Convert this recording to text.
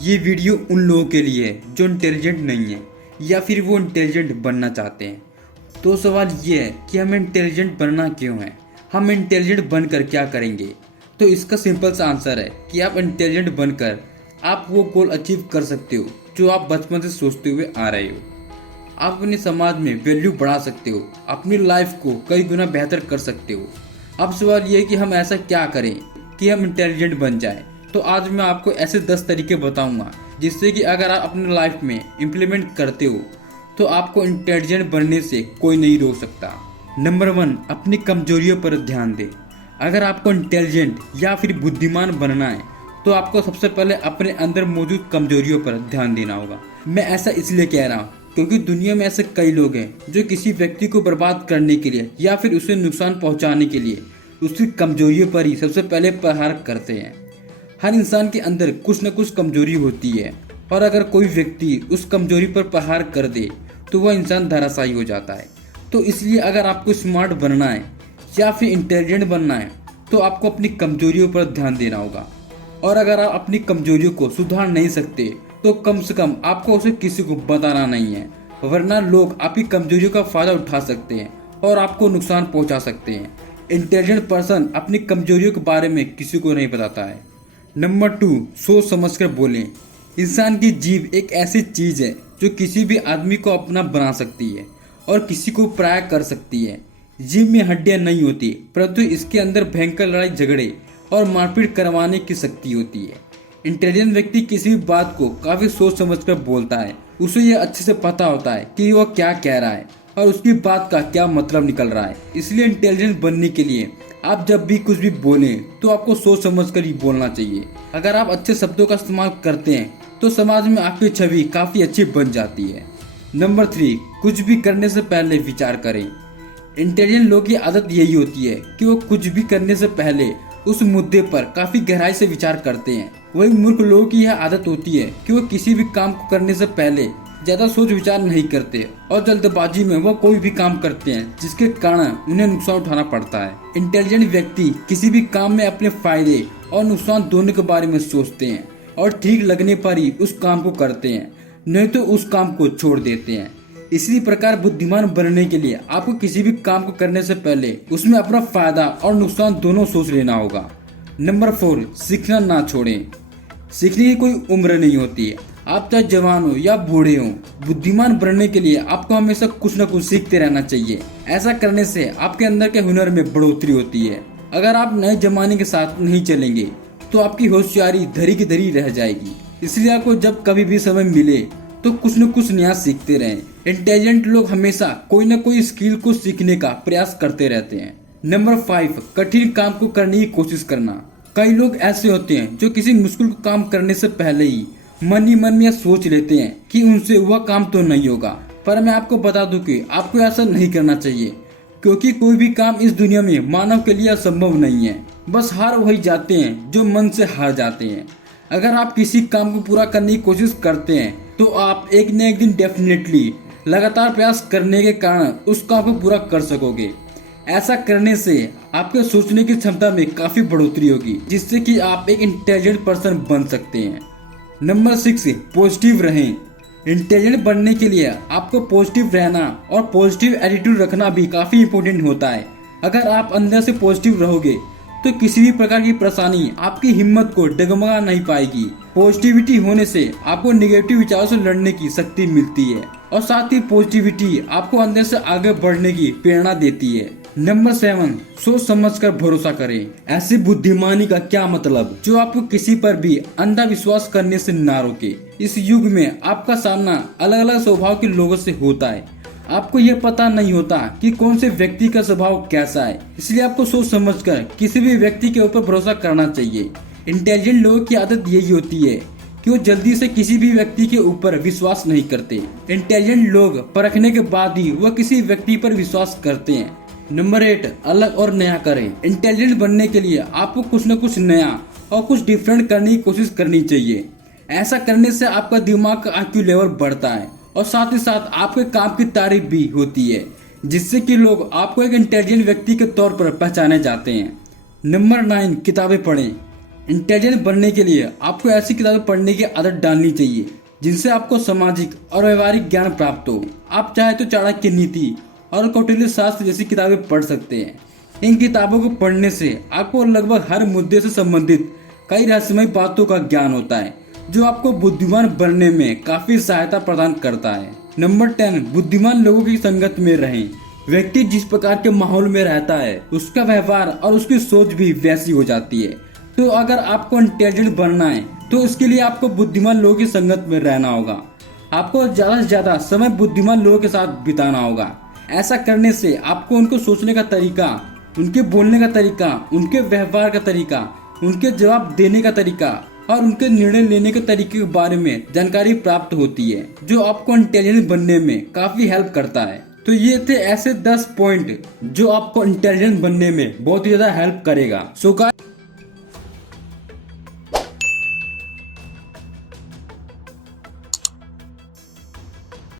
ये वीडियो उन लोगों के लिए है जो इंटेलिजेंट नहीं है या फिर वो इंटेलिजेंट बनना चाहते हैं। तो सवाल ये है कि हमें इंटेलिजेंट बनना क्यों है, हम इंटेलिजेंट बनकर क्या करेंगे। तो इसका सिंपल सा आंसर है कि आप इंटेलिजेंट बनकर आप वो गोल अचीव कर सकते हो जो आप बचपन से सोचते हुए आ रहे हो। आप अपने समाज में वैल्यू बढ़ा सकते हो, अपनी लाइफ को कई गुना बेहतर कर सकते हो। अब सवाल ये है कि हम ऐसा क्या करें कि हम इंटेलिजेंट बन जाएं। तो आज मैं आपको ऐसे 10 तरीके बताऊंगा जिससे कि अगर आप अपने लाइफ में इम्प्लीमेंट करते हो तो आपको इंटेलिजेंट बनने से कोई नहीं रोक सकता। नंबर 1, अपनी कमजोरियों पर ध्यान दें। अगर आपको इंटेलिजेंट या फिर बुद्धिमान बनना है तो आपको सबसे पहले अपने अंदर मौजूद कमजोरियों पर ध्यान देना होगा। मैं ऐसा इसलिए कह रहा हूँ क्योंकि दुनिया में ऐसे कई लोग हैं जो किसी व्यक्ति को बर्बाद करने के लिए या फिर उसे नुकसान पहुंचाने के लिए उसकी कमजोरियों पर ही सबसे पहले प्रहार करते हैं। हर इंसान के अंदर कुछ न कुछ कमजोरी होती है और अगर कोई व्यक्ति उस कमजोरी पर प्रहार कर दे तो वह इंसान धराशायी हो जाता है। तो इसलिए अगर आपको स्मार्ट बनना है या फिर इंटेलिजेंट बनना है तो आपको अपनी कमजोरियों पर ध्यान देना होगा। और अगर आप अपनी कमजोरियों को सुधार नहीं सकते तो कम से कम आपको उसे किसी को बताना नहीं है, वरना लोग आपकी कमजोरियों का फायदा उठा सकते हैं और आपको नुकसान पहुंचा सकते हैं। इंटेलिजेंट पर्सन अपनी कमजोरियों के बारे में किसी को नहीं बताता है। नंबर 2, सोच समझकर बोलें। इंसान की जीभ एक ऐसी चीज है जो किसी भी आदमी को अपना बना सकती है और किसी को पराया कर सकती है। जीभ में हड्डियां नहीं होती परंतु इसके अंदर भयंकर लड़ाई झगड़े और मारपीट करवाने की शक्ति होती है। इंटेलिजेंट व्यक्ति किसी भी बात को काफी सोच समझकर बोलता है। उसे यह अच्छे से पता होता है कि वह क्या कह रहा है और उसकी बात का क्या मतलब निकल रहा है। इसलिए इंटेलिजेंट बनने के लिए आप जब भी कुछ भी बोलें तो आपको सोच समझकर ही बोलना चाहिए। अगर आप अच्छे शब्दों का इस्तेमाल करते हैं तो समाज में आपकी छवि काफी अच्छी बन जाती है। नंबर 3, कुछ भी करने से पहले विचार करें। इंटेलिजेंट लोगों की आदत यही होती है कि वो कुछ भी करने से पहले उस मुद्दे पर काफी गहराई से विचार करते हैं। वही मूर्ख लोगों की यह आदत होती है कि वो किसी भी काम को करने से पहले ज्यादा सोच विचार नहीं करते और जल्दबाजी में वो कोई भी काम करते हैं जिसके कारण उन्हें नुकसान उठाना पड़ता है। इंटेलिजेंट व्यक्ति किसी भी काम में अपने फायदे और नुकसान दोनों के बारे में सोचते हैं और ठीक लगने पर ही उस काम को करते हैं, नहीं तो उस काम को छोड़ देते हैं। इसी प्रकार बुद्धिमान बनने के लिए आपको किसी भी काम को करने से पहले उसमें अपना फायदा और नुकसान दोनों सोच लेना होगा। नंबर 4, सीखना ना छोड़ें। सीखने की कोई उम्र नहीं होती है, आप चाहे जवान हो या बूढ़े हो। बुद्धिमान बनने के लिए आपको हमेशा कुछ न कुछ सीखते रहना चाहिए। ऐसा करने से आपके अंदर के हुनर में बढ़ोतरी होती है। अगर आप नए जमाने के साथ नहीं चलेंगे तो आपकी होशियारी धरी की धरी रह जाएगी। इसलिए आपको जब कभी भी समय मिले तो कुछ न कुछ नया सीखते रहें। इंटेलिजेंट लोग हमेशा कोई न कोई स्किल को सीखने का प्रयास करते रहते हैं। नंबर 5, कठिन काम को करने की कोशिश करना। कई लोग ऐसे होते हैं जो किसी मुश्किल काम करने से पहले ही मन ही मन में यह सोच लेते हैं कि उनसे वह काम तो नहीं होगा। पर मैं आपको बता दूं कि आपको ऐसा नहीं करना चाहिए, क्योंकि कोई भी काम इस दुनिया में मानव के लिए असंभव नहीं है। बस हार वही जाते हैं जो मन से हार जाते हैं। अगर आप किसी काम को पूरा करने की कोशिश करते हैं तो आप एक न एक दिन डेफिनेटली लगातार प्रयास करने के कारण उस काम को पूरा कर सकोगे। ऐसा करने से आपके सोचने की क्षमता में काफी बढ़ोतरी होगी, जिससे कि आप एक इंटेलिजेंट पर्सन बन सकते हैं। नंबर 6, पॉजिटिव रहें। इंटेलिजेंट बनने के लिए आपको पॉजिटिव रहना और पॉजिटिव एटीट्यूड रखना भी काफी इम्पोर्टेंट होता है। अगर आप अंदर से पॉजिटिव रहोगे तो किसी भी प्रकार की परेशानी आपकी हिम्मत को डगमगा नहीं पाएगी। पॉजिटिविटी होने से आपको नेगेटिव विचारों से लड़ने की शक्ति मिलती है और साथ ही पॉजिटिविटी आपको अंदर से आगे बढ़ने की प्रेरणा देती है। नंबर 7, सोच समझकर भरोसा करें। ऐसी बुद्धिमानी का क्या मतलब जो आपको किसी पर भी अंधा विश्वास करने से ना रोके। इस युग में आपका सामना अलग अलग स्वभाव के लोगों से होता है। आपको यह पता नहीं होता कि कौन से व्यक्ति का स्वभाव कैसा है, इसलिए आपको सोच समझकर किसी भी व्यक्ति के ऊपर भरोसा करना चाहिए। इंटेलिजेंट लोगों की आदत यही होती है कि वो जल्दी से किसी भी व्यक्ति के ऊपर विश्वास नहीं करते। इंटेलिजेंट लोग परखने के बाद ही वह किसी व्यक्ति पर विश्वास करते हैं। नंबर 8, अलग और नया करें। इंटेलिजेंट बनने के लिए आपको कुछ न कुछ नया और कुछ डिफरेंट करने की कोशिश करनी चाहिए। ऐसा करने से आपका दिमाग का IQ लेवल बढ़ता है और साथ ही साथ आपके काम की तारीफ भी होती है, जिससे कि लोग आपको एक इंटेलिजेंट व्यक्ति के तौर पर पहचाने जाते हैं। नंबर 9, किताबें पढ़ें। इंटेलिजेंट बनने के लिए आपको ऐसी किताबें पढ़ने की आदत डालनी चाहिए जिनसे आपको सामाजिक और व्यवहारिक ज्ञान प्राप्त हो। आप चाहे तो चाणक्य नीति और कौटिल्य शास्त्र जैसी किताबें पढ़ सकते हैं। इन किताबों को पढ़ने से आपको लगभग हर मुद्दे से संबंधित कई रहस्यमय बातों का ज्ञान होता है, जो आपको बुद्धिमान बनने में काफी सहायता प्रदान करता है। नंबर 10, बुद्धिमान लोगों की संगत में रहें। व्यक्ति जिस प्रकार के माहौल में रहता है, उसका व्यवहार और उसकी सोच भी वैसी हो जाती है। तो अगर आपको इंटेलिजेंट बनना है तो इसके लिए आपको बुद्धिमान लोगों की संगत में रहना होगा। आपको ज्यादा से ज्यादा समय बुद्धिमान लोगों के साथ बिताना होगा। ऐसा करने से आपको उनको सोचने का तरीका, उनके बोलने का तरीका, उनके व्यवहार का तरीका, उनके जवाब देने का तरीका और उनके निर्णय लेने के तरीके के बारे में जानकारी प्राप्त होती है, जो आपको इंटेलिजेंट बनने में काफी हेल्प करता है। तो ये थे ऐसे 10 पॉइंट जो आपको इंटेलिजेंट बनने में बहुत ही ज्यादा हेल्प करेगा। So guys,